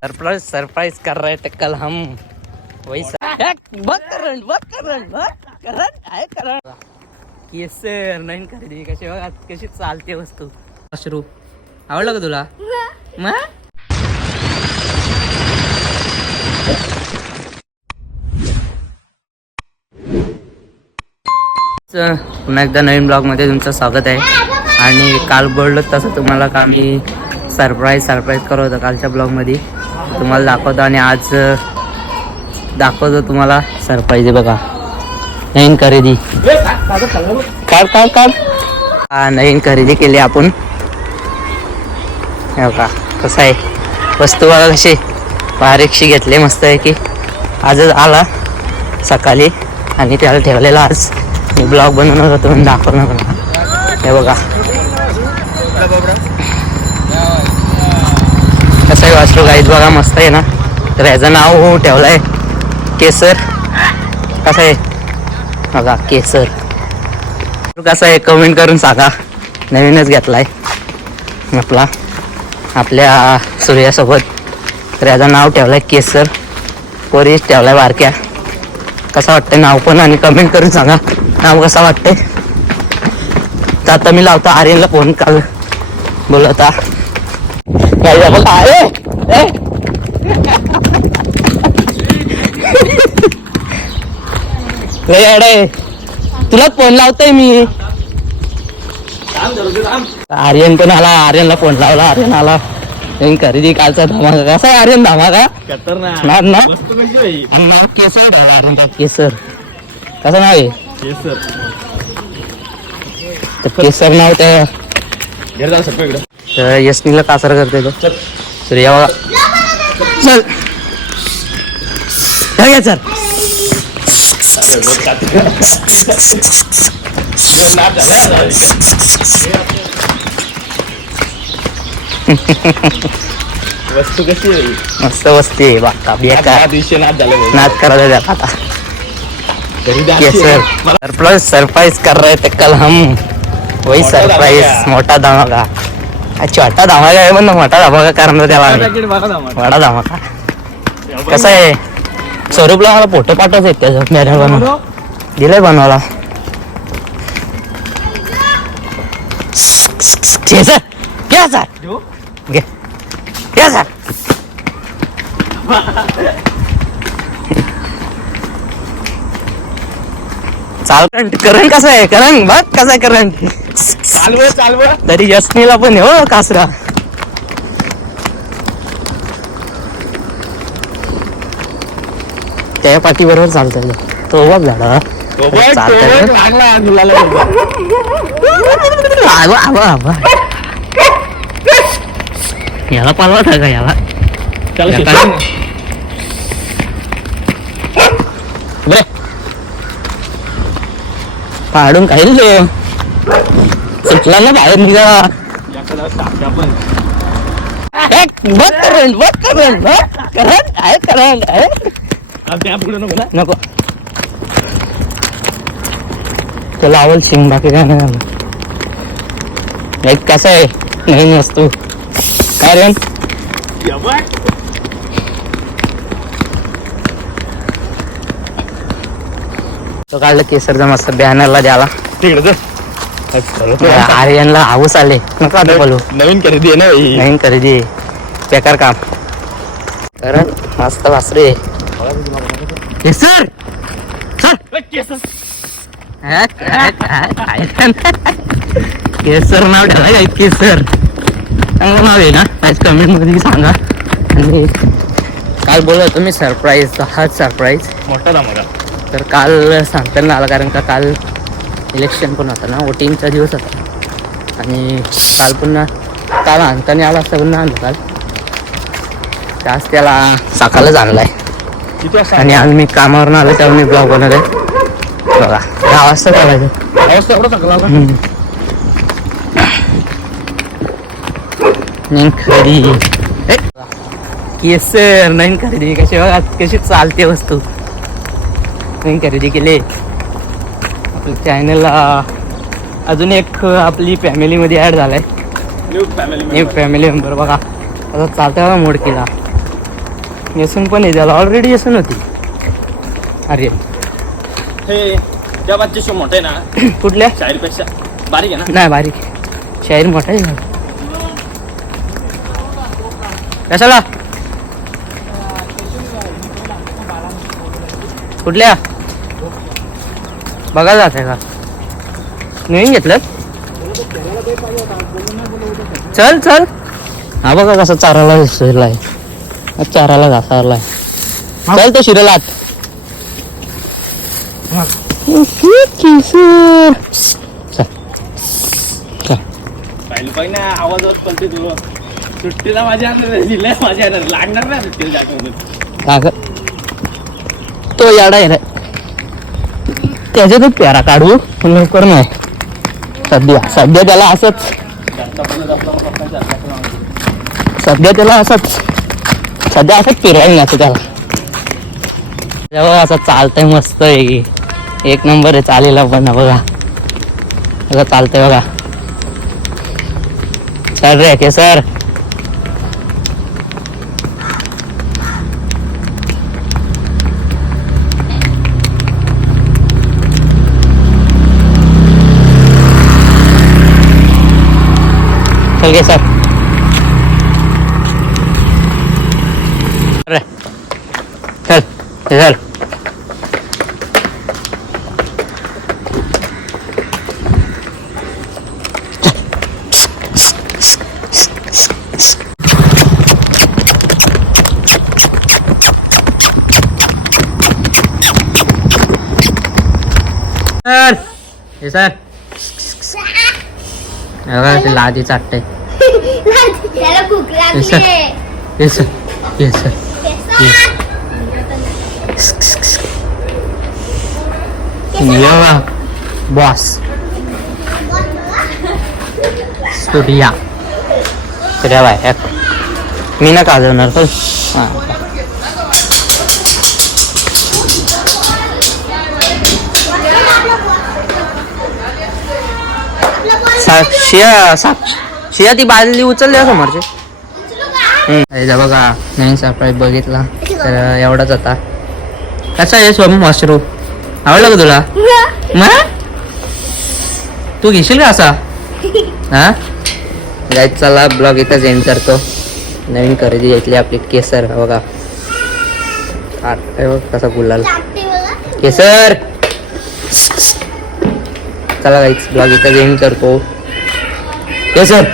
Surprise surprise कर रहे थे कल हम वही केसर नाही खरेदी कशी बघा कशी चालते वस्तू. मशरूम आवडलं का तुला? पुन्हा एकदा नवीन ब्लॉग मध्ये तुमचं स्वागत आहे. आणि काल बोललो तसं तुम्हाला का मी सरप्राईज करत होतो कालच्या ब्लॉग मध्ये तुम्हाला दाखवतो. आणि आज दाखवतो तुम्हाला सरप्राईज आहे बघा. नवीन खरेदी काढ नवीन खरेदी केली आपण. का कसं आहे वस्तू बघा कशी बारीकशी घेतली मस्त आहे की. आजच आला सकाळी आणि त्याला ठेवलेला आज मी ब्लॉग बनवणार होतो म्हणून दाखवणार होता. हे बघा कसं आहे वासरू गाईत बघा मस्त आहे ना. तर याचं नाव ठेवलं आहे केसर. कसं आहे बघा केसर कसं आहे कमेंट करून सांगा. नवीनच घेतलाय आपल्या सूर्यासोबत. तर याचं नाव ठेवलं आहे केसर. पोरीस ठेवलाय बारक्या. कसं वाटतंय नाव पण आणि कमेंट करून सांगा नाव कसं वाटतंय. तर आता मी लावतो आर्यनला फोन. काल बोलवता तुला फोन लावतोय मी. आर्यन पण आला. आर्यनला फोन लावला. आर्यन आला. खरेदी कालचा धमाका. कसा आहे आर्यन धमाका? नाव केसर आर्यन केसर. कसं नाव आहे केसर नाव त्या यशनीला कासर करते तो. सूर्या बघा चल चल वस्तू कशी आहे? मस्त वस्ती आहे बाका बेकार नाच करायला जाता आता. केसर सरप्राइज कर रहे थे कल हम वही सरप्राइज मोठा धमाका. छोटा धमाका आहे पण मोठा धमाका करणार त्याला मोठा धमाका. कसं आहे स्वरूपला मला फोटो पाठवत आहेत त्याचं मॅडम बनवून दिलंय बनवायला. चाल करंट कसं आहे करंट बघ कसं आहे करंट. चालव तरी यशनीला पण आहे हो कासरा. त्या पाठी बरोबर चालतंय तो बघ झाला याला पालवा था का याला पाडून काही सुटला ना बाहेर निघा. नको तो लावल शिंग बाकी काय नाही. एक कसं आहे नवीन वस्तू काय रे तो काढलं केसरचा मस्त बॅनरला द्याला. आर्यनला हाऊस आले नको आता बोलू. नवीन खरेदी आहे ना नवीन खरेदी बेकार काम कारण मस्त वासरे केसर केसर नाव ठेवाय काय केसर चांगलं नाव आहे ना. आज कमेंट मध्ये सांगा. आणि काल बोलत तुम्ही सरप्राईज हाच सरप्राईज मोठा धमाका. तर काल सांगताना आला कारण का काल इलेक्शन पण होता ना वोटिंगचा दिवस होता. आणि काल पुन्हा काल आणताना आला असता पुन्हा आणलं काल जास्त त्याला सकाळच आणलाय. आणि आज मी कामावरून आलो त्यावर मी ब्लॉग बनवले बघा 10 वाजता चालायचं. खरेदी केसर नवीन खरेदी कशी बघा कशी चालते वस्तू. नवीन खरेदी केली आपल्या चॅनलला. अजून एक आपली फॅमिलीमध्ये ॲड झालाय न्यू फॅमिली मेंबर बघा आता चालतं बघा मोडकीला. येसून पण आहे त्याला ऑलरेडी येसून होती. अरे हे त्या बाजूचे शो मोठे ना कुठल्या शाहीरपेक्षा बारीक आहे ना. नाही बारीक शाहीर मोठा आहे. कशाला कुठल्या बघा जात आहे का नवीन घेतलं. चल चल हा बघा कसा चाराला शिरलाय. चाराला घासारलाय. चल तो शिरला आत. पाहिलं पाहिजे ना आवाजावर पलते तुला सुट्टीला माझ्या लिहिलंय माझ्या लागणार ना सुट्टीला जायचं. तो याडा आहे रे त्याच्यातच प्यारा काढू पण लवकर नाही. सध्या त्याला असंच फिरायला असं त्याला जेव्हा असं चालतंय मस्त आहे. एक नंबर आहे चालेला पण बघा असं चालतंय बघा. चल रे केसर चल केसर रे चल केसर सर ते लादी चाटते. बॉस स्टुडिया बाय मी ना काजवणार तो. शिया ती बाजली उचलली समोरचे. बघा नवीन सरप्राईज बघितला तर एवढाच होता. कसा आहे सोम वॉशरूम आवडला का तुला. तू घेशील का असा. हा गाईज चला ब्लॉग इथंच एंड करतो. नवीन खरेदी घेतली आपली केसर बघा कसा गुलाल केसर. चला गाईज ब्लॉग इथंच एंड करतो. केसर